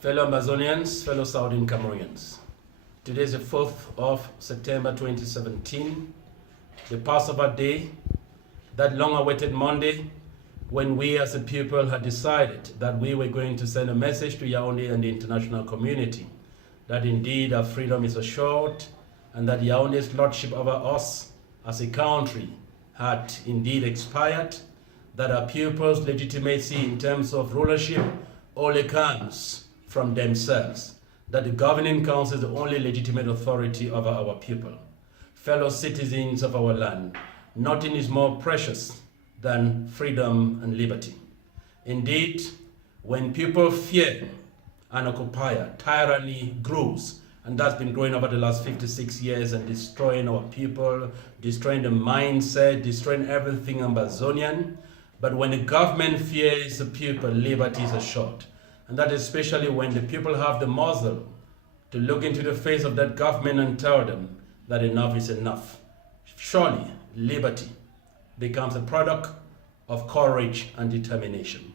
Fellow Ambazonians, fellow Southern Cameroonians, today is the 4th of September 2017, the Passover day, that long-awaited Monday, when we as a people had decided that we were going to send a message to Yaoundé and the international community that indeed our freedom is assured and that Yaoundé's lordship over us as a country had indeed expired, that our people's legitimacy in terms of rulership only comes from themselves, that the governing council is the only legitimate authority over our people. Fellow citizens of our land, nothing is more precious than freedom and liberty. Indeed, when people fear an occupier, tyranny grows, and that's been growing over the last 56 years and destroying our people, destroying the mindset, destroying everything Ambazonian. But when the government fears the people, liberty is assured. And that especially when the people have the muzzle to look into the face of that government and tell them that enough is enough. Surely, liberty becomes a product of courage and determination.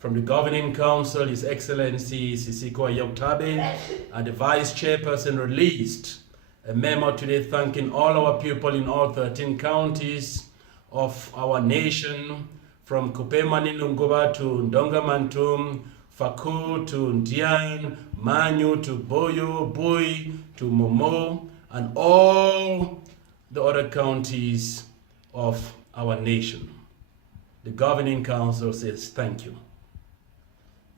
From the Governing Council, His Excellency Sisiko Ayoktabe and the Vice Chairperson released a memo today thanking all our people in all 13 counties of our nation, from Kupemani Nunguba to Ndongamantum, Faku to Ndian, Manyu to Boyo, Bui to Momo, and all the other counties of our nation. The Governing Council says thank you.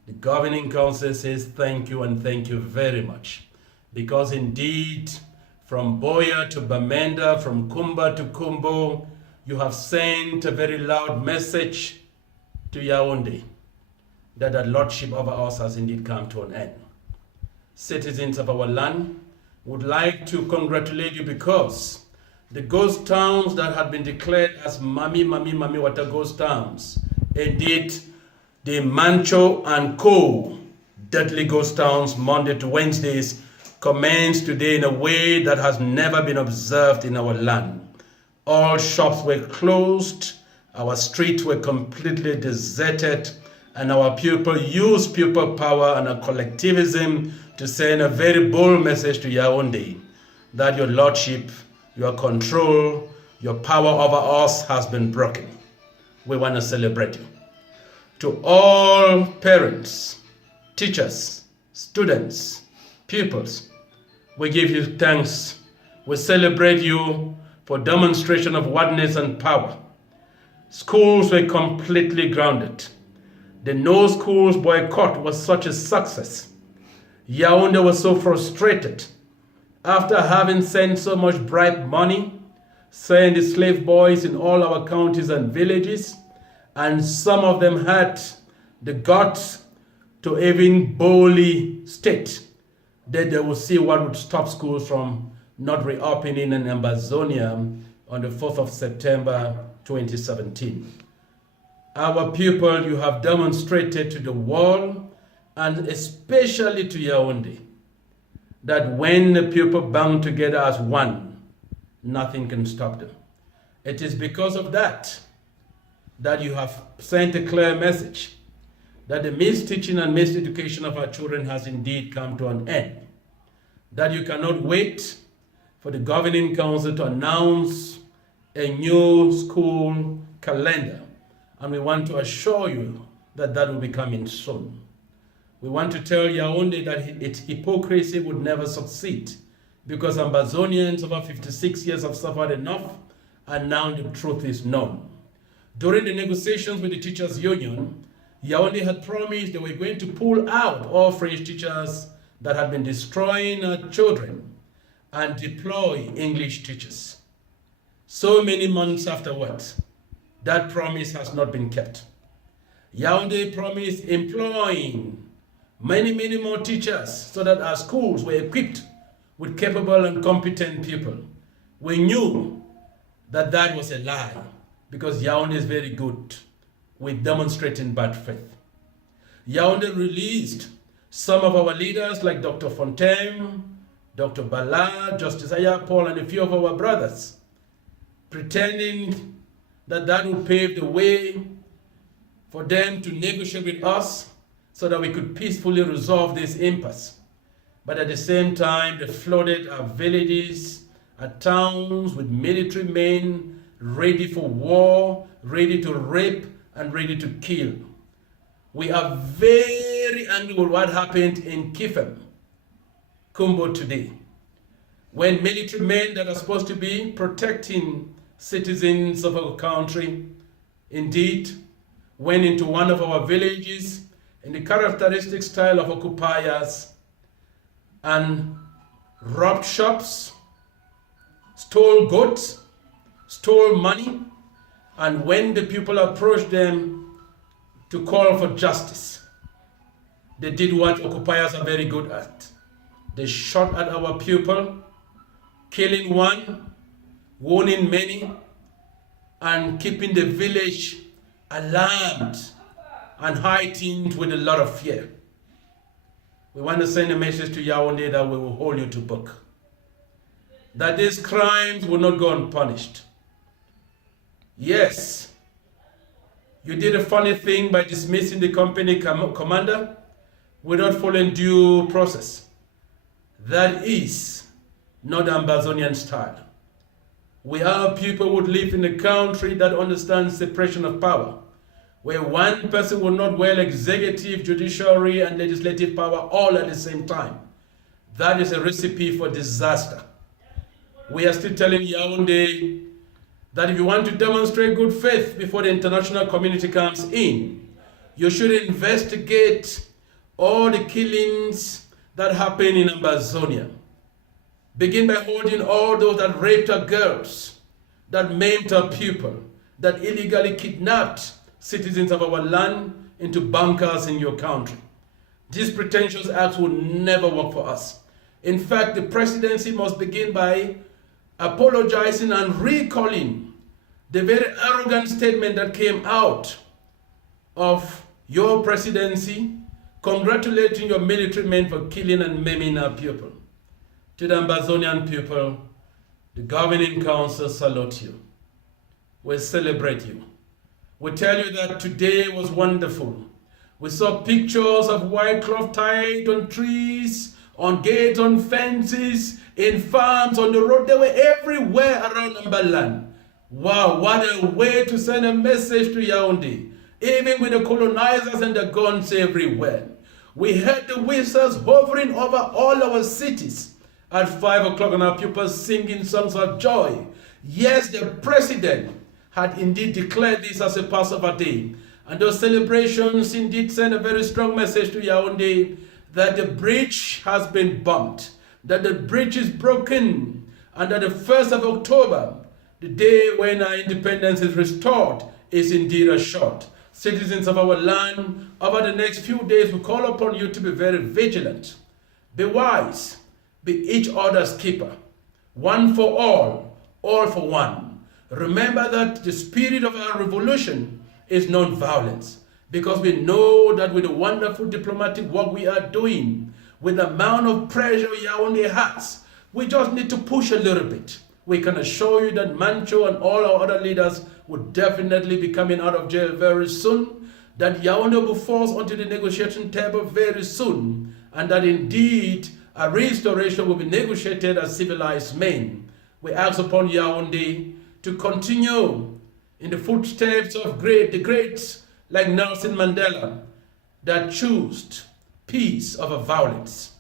The Governing Council says thank you and thank you very much. Because indeed, from Boya to Bamenda, from Kumba to Kumbo, you have sent a very loud message to Yaoundé that the lordship over us has indeed come to an end. Citizens of our land would like to congratulate you because the ghost towns that had been declared as Mami Water ghost towns, indeed the Mancho and Co. deadly ghost towns, Monday to Wednesdays, commenced today in a way that has never been observed in our land. All shops were closed, our streets were completely deserted, and our people used people power and our collectivism to send a very bold message to Yaoundé that your lordship, your control, your power over us has been broken. We want to celebrate you. To all parents, teachers, students, pupils, we give you thanks. We celebrate you for demonstration of oneness and power. Schools were completely grounded. The no schools boycott was such a success. Yaoundé was so frustrated after having sent so much bribe money, sent the slave boys in all our counties and villages, and some of them had the guts to even boldly state that they will see what would stop schools from not reopening in Ambazonia on the 4th of September 2017. Our people, you have demonstrated to the world, and especially to Yaoundé, that when the people bound together as one, nothing can stop them. It is because of that that you have sent a clear message that the misteaching and miseducation of our children has indeed come to an end. That you cannot wait for the Governing Council to announce a new school calendar. And we want to assure you that that will be coming soon. We want to tell Yaoundé that its hypocrisy would never succeed because Ambazonians over 56 years have suffered enough, and now the truth is known. During the negotiations with the Teachers Union, Yaoundé had promised they were going to pull out all French teachers that had been destroying our children and deploy English teachers. So many months afterwards, that promise has not been kept. Yaoundé promised employing many more teachers so that our schools were equipped with capable and competent people. We knew that that was a lie because Yaoundé is very good with demonstrating bad faith. Yaoundé released some of our leaders like Dr. Fontaine, Dr. Bala, Justice Ayapol, and a few of our brothers, pretending that that would pave the way for them to negotiate with us so that we could peacefully resolve this impasse. But at the same time, they flooded our villages, our towns with military men ready for war, ready to rape, and ready to kill. We are very angry with what happened in Kifem, Kumbo today, when military men that are supposed to be protecting citizens of our country, indeed, went into one of our villages in the characteristic style of occupiers and robbed shops, stole goods, stole money, and when the people approached them to call for justice, they did what occupiers are very good at. They shot at our people, killing one, wounding many, and keeping the village alarmed and heightened with a lot of fear. We want to send a message to Yaoundé that we will hold you to book, that these crimes will not go unpunished. Yes, you did a funny thing by dismissing the company commander without following due process. That is not Ambazonian style. We are people who live in a country that understands separation of power, where one person will not wield executive, judiciary, and legislative power all at the same time. That is a recipe for disaster. We are still telling Yaoundé that if you want to demonstrate good faith before the international community comes in, you should investigate all the killings that happen in Ambazonia. Begin by holding all those that raped our girls, that maimed our people, that illegally kidnapped citizens of our land into bunkers in your country. These pretentious acts will never work for us. In fact, the presidency must begin by apologizing and recalling the very arrogant statement that came out of your presidency, congratulating your military men for killing and maiming our people. To the Ambazonian people, the governing council salute you. We celebrate you. We tell you that today was wonderful. We saw pictures of white cloth tied on trees, on gates, on fences, in farms, on the road. They were everywhere around Ambaland. Wow, what a way to send a message to Yaoundé, even with the colonizers and the guns everywhere. We heard the whistles hovering over all our cities at 5 o'clock and our pupils singing songs of joy. Yes, the president had indeed declared this as a Passover day. And those celebrations indeed send a very strong message to Yaoundé that the bridge has been bumped, that the bridge is broken, and that the 1st of October, the day when our independence is restored, is indeed assured. Citizens of our land, over the next few days, we call upon you to be very vigilant. Be wise, be each other's keeper. One for all for one. Remember that the spirit of our revolution is non-violence, because we know that with the wonderful diplomatic work we are doing, with the amount of pressure Yaoundé has, we just need to push a little bit. We can assure you that Mancho and all our other leaders will definitely be coming out of jail very soon, that Yaoundé will force onto the negotiation table very soon, and that indeed a restoration will be negotiated as civilized men. We ask upon Yaoundé to continue in the footsteps of the greats like Nelson Mandela, that chose peace over violence,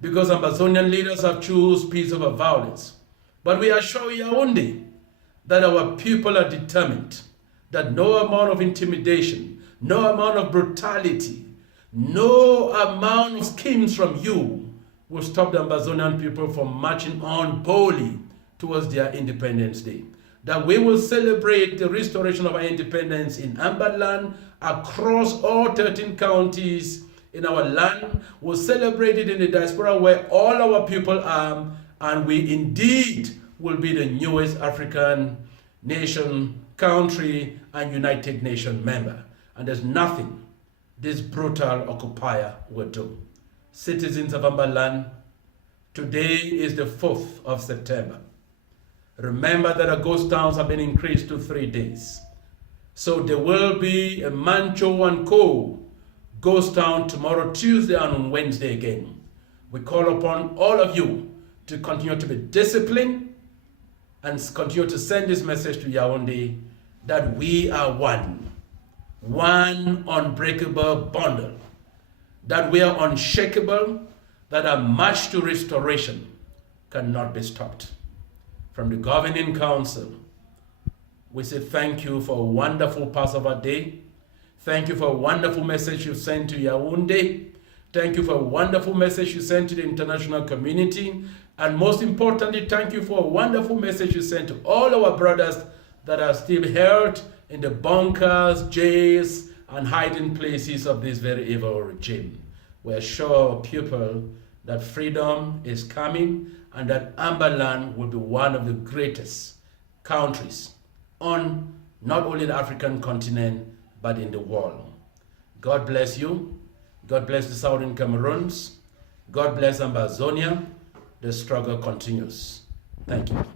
because Ambazonian leaders have chosen peace over violence. But we assure Yaoundé that our people are determined, that no amount of intimidation, no amount of brutality, no amount of schemes from you will stop the Ambazonian people from marching on boldly towards their Independence Day. That we will celebrate the restoration of our independence in Ambaland, across all 13 counties in our land. We'll celebrate it in the diaspora where all our people are, and we indeed will be the newest African nation, country, and United Nations member. And there's nothing this brutal occupier will do. Citizens of Ambaland, today is the 4th of September. Remember that our ghost towns have been increased to 3 days. So there will be a Mancho and Co. goes down tomorrow, Tuesday, and on Wednesday again. We call upon all of you to continue to be disciplined and continue to send this message to Yaoundé that we are one unbreakable bundle, that we are unshakable, that our march to restoration cannot be stopped. From the Governing Council, we say thank you for a wonderful Passover day. Thank you for a wonderful message you sent to Yaoundé. Thank you for a wonderful message you sent to the international community. And most importantly, thank you for a wonderful message you sent to all our brothers that are still held in the bunkers, jails, and hiding places of this very evil regime. We assure our people that freedom is coming and that Amberland will be one of the greatest countries on not only the African continent, but in the world. God bless you. God bless the Southern Cameroons. God bless Ambazonia. The struggle continues. Thank you.